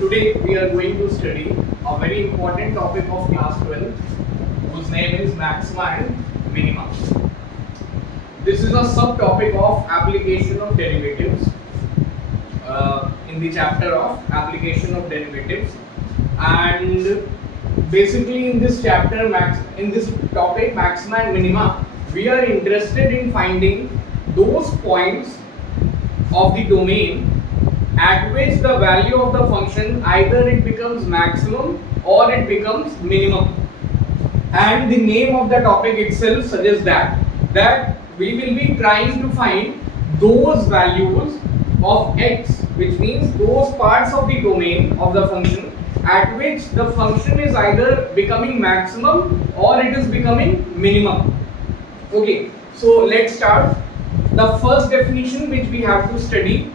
today we are going to study a very important topic of class 12 whose name is maxima and minima. This is a subtopic of application of derivatives in the chapter of application of derivatives, and basically in this chapter in this topic maxima and minima, we are interested in finding those points of the domain at which the value of the function either it becomes maximum or it becomes minimum, and the name of the topic itself suggests that we will be trying to find those values of x, which means those parts of the domain of the function at which the function is either becoming maximum or it is becoming minimum. Okay, so let's start. The first definition which we have to study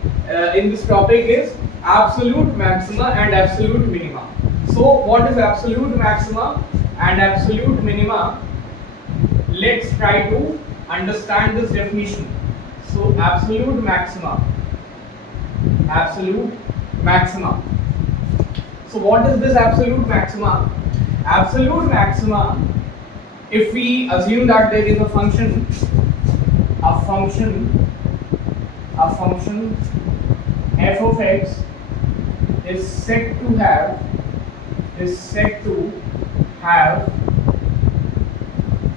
in this topic is absolute maxima and absolute minima. So what is absolute maxima and absolute minima? Let's try to understand this definition. So absolute maxima. So what is this absolute maxima? Absolute maxima, if we assume that there is a function f of x is said to have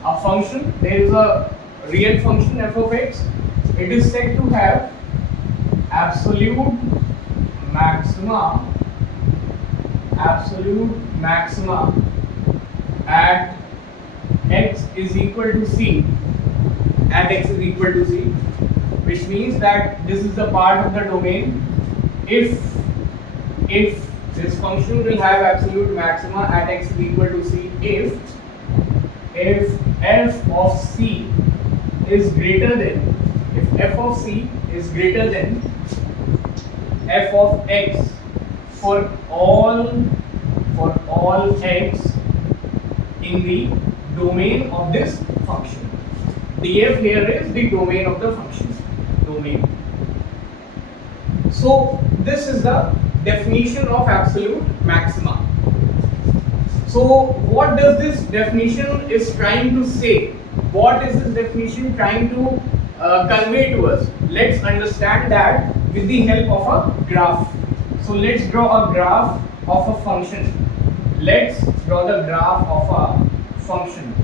a function, there is a real function f of x, it is said to have absolute maxima at x is equal to c, which means that this is the part of the domain if this function will have absolute maxima at x is equal to c if f of c is greater than f of x for all x in the domain of this function. df here is the domain of the function. So this is the definition of absolute maxima. So what does this definition is trying to say? What is this definition trying to convey to us? Let's understand that with the help of a graph. So let's draw a graph of a function. Let's draw the graph of a function.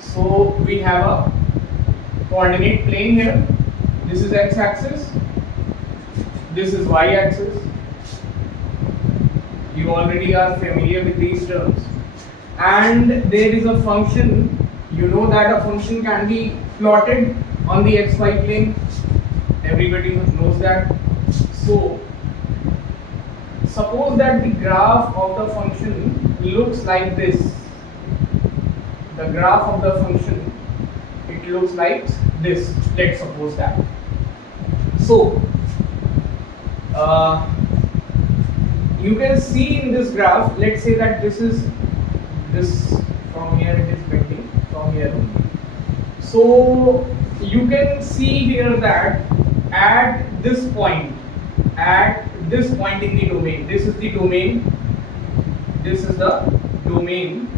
So we have a coordinate plane here. This is x-axis, this is y-axis. You already are familiar with these terms. And there is a function. You know that a function can be plotted on the xy plane. Everybody knows that. So suppose that the graph of the function looks like this. The graph of the function, it looks like this. Let's suppose that. So you can see in this graph, let's say that this from here it is bending from here. So you can see here that at this point in the domain, this is the domain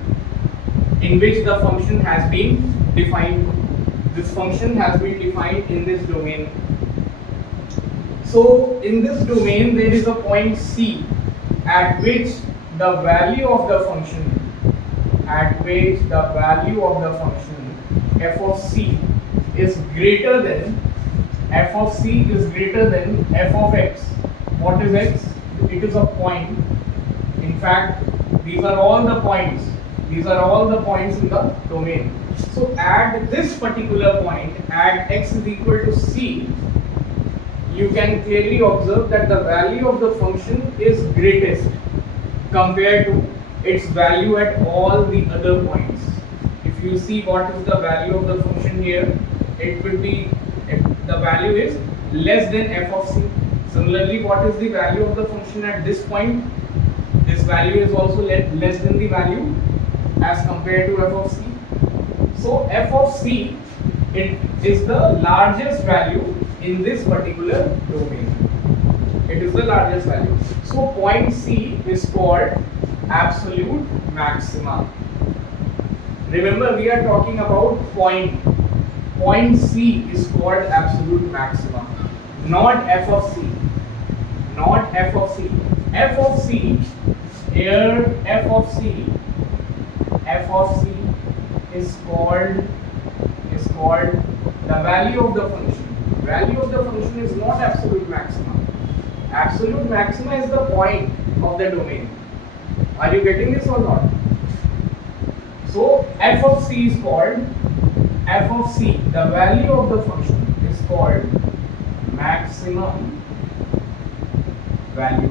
in which the function has been defined. This function has been defined in this domain. So in this domain there is a point C at which the value of the function f of c is greater than f of x. What is x? It is a point. In fact, these are all the points in the domain. So at this particular point, at x is equal to c, you can clearly observe that the value of the function is greatest compared to its value at all the other points. If you see what is the value of the function here, it will be, the value is less than f of c. Similarly, what is the value of the function at this point? This value is also less than the value as compared to f of c. So f of c, it is the largest value in this particular domain. It is the largest value. So point C is called absolute maxima. Remember, we are talking about point. Point C is called absolute maxima, not f of C. Not f of C. F of C, here f of C is called the value of the function. Value of the function is not absolute maxima. Absolute maxima is the point of the domain. Are you getting this or not? So f of C is called f of C. The value of the function is called maximum value.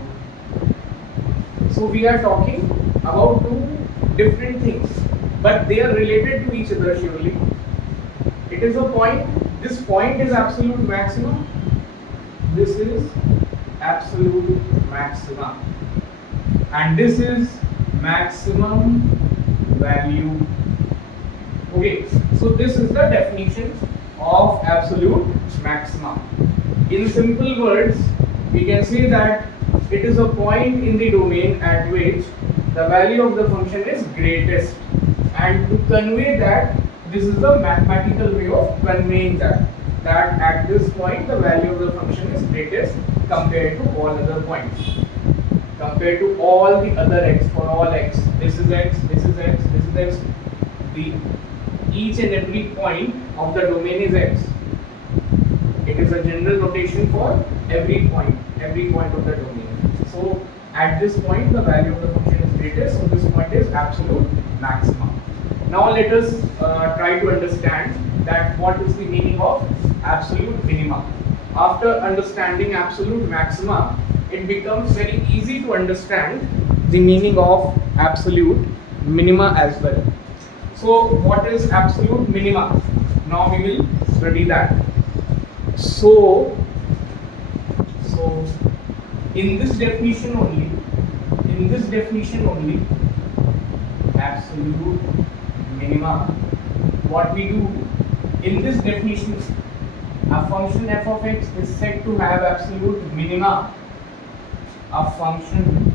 So we are talking about two different things, but they are related to each other surely. It is a point. This point is absolute maximum. This is absolute maxima, and this is maximum value. Okay, so this is the definition of absolute maxima. In simple words, we can say that it is a point in the domain at which the value of the function is greatest, and to convey that, this is the mathematical way of conveying that at this point the value of the function is greatest compared to all other points, compared to all the other x. For all x, this is x, this is x, this is x. The each and every point of the domain is x. It is a general notation for every point of the domain. So at this point the value of the function is greatest, so this point is absolute maxima. Now let us try to understand that what is the meaning of absolute minima. After understanding absolute maxima, it becomes very easy to understand the meaning of absolute minima as well. So what is absolute minima? Now we will study that. So in this definition only, absolute minima, what we do in this definition, a function f of x is said to have absolute minima. A function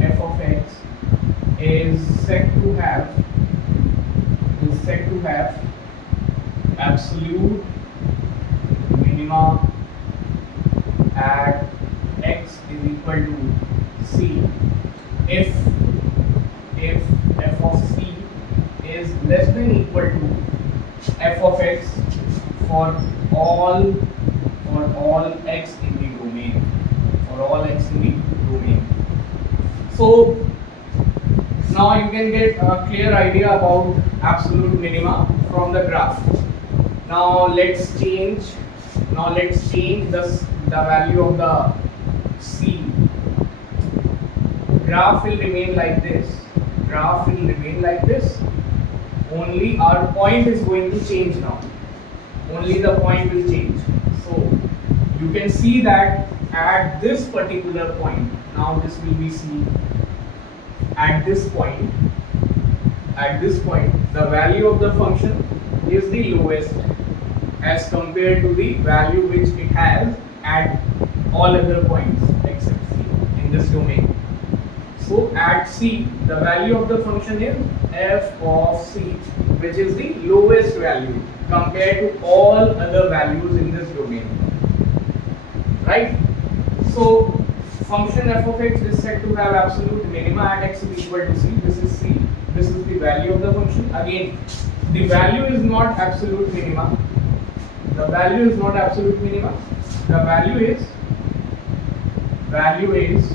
f of x is said to have absolute minima at x is equal to c if f of c is less than equal to f of x for all x in the domain, So now you can get a clear idea about absolute minima from the graph. Now let's change the value of the c. Graph will remain like this. Only our point is going to change now. Only the point will change. So you can see that at this particular point, now this will be c. At this point, the value of the function is the lowest as compared to the value which it has at all other points except c in this domain. So at c, the value of the function is f of c, which is the lowest value compared to all other values in this domain. Right? So function f of x is said to have absolute minima at x is equal to c. This is c. This is the value of the function. Again, the value is not absolute minima. The value is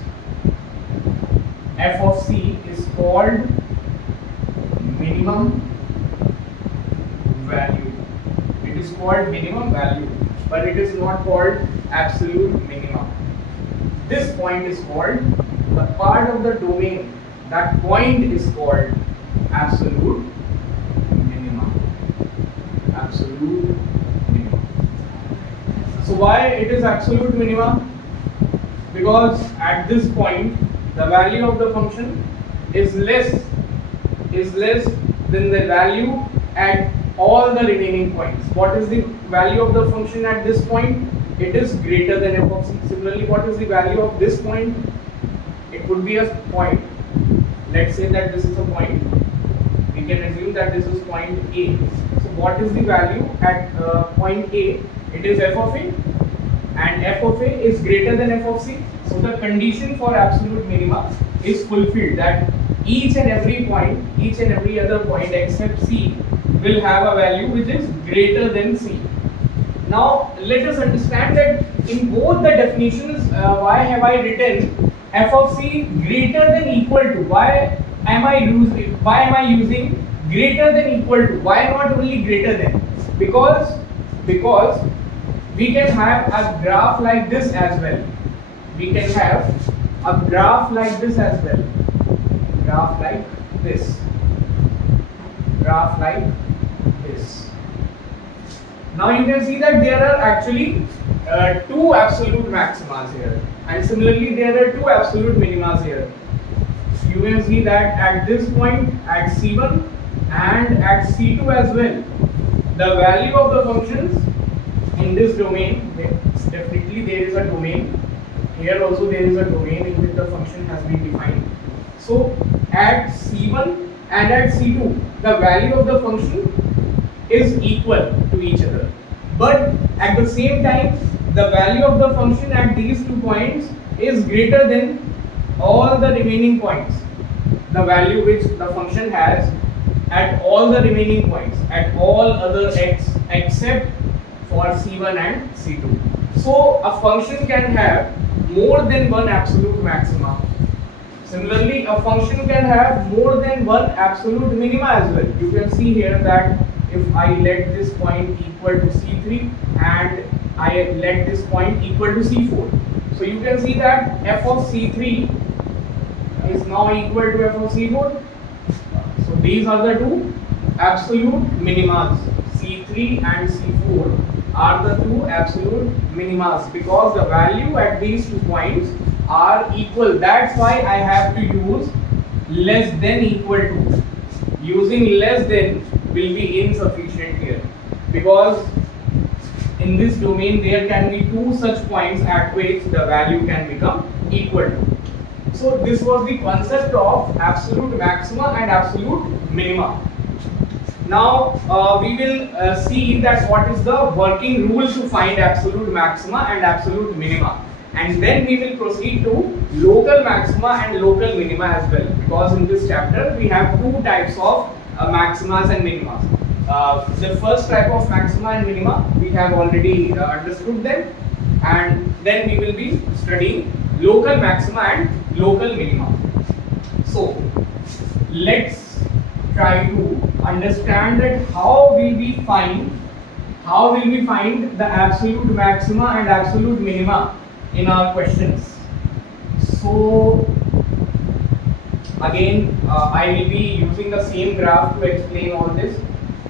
f of c is called minimum value. It is called minimum value, but it is not called absolute minimum. This point is called the part of the domain. That point is called absolute minimum. So why it is absolute minima? Because at this point the value of the function is less than the value at all the remaining points. What is the value of the function at this point? it is greater than f of c. Similarly, what is the value of this point? It would be a point. Let's say that this is a point. We can assume that this is point A. So what is the value at point A? It is f of A, and f of A is greater than f of c. So the condition for absolute minima is fulfilled, that each and every point, each and every other point except c will have a value which is greater than c. Now let us understand that in both the definitions, why have I written f of c greater than equal to? Why am I using greater than equal to? Why not only greater than? Because we can have a graph like this as well. We can have a graph like this as well. Graph like this. Graph like this. Now you can see that there are actually two absolute maximas here, and similarly there are two absolute minimas here. You can see that at this point, at C1 and at C2 as well, the value of the functions in this domain, definitely there is a domain. Here also there is a domain in which the function has been defined. So at C1 and at C2, the value of the function is equal to each other. But at the same time, the value of the function at these 2 points is greater than all the remaining points. The value which the function has at all the remaining points, at all other x except for C1 and C2. So a function can have more than one absolute maxima. Similarly, a function can have more than one absolute minima as well. You can see here that if I let this point equal to C3 and I let this point equal to C4. So you can see that f of C3 is now equal to f of C4. So these are the two absolute minimas. C3 and C4 are the two absolute minimas because the value at these 2 points are equal. That's why I have to use less than equal to. Using less than will be insufficient here because in this domain there can be 2 such points at which the value can become equal to. So this was the concept of absolute maxima and absolute minima. Now we will see that what is the working rule to find absolute maxima and absolute minima, and then we will proceed to local maxima and local minima as well, because in this chapter we have 2 types of maximas and minimas. The first type of maxima and minima we have already understood them, and then we will be studying local maxima and local minima. So let's try to understand that how will we find the absolute maxima and absolute minima in our questions. So again I will be using the same graph to explain all this.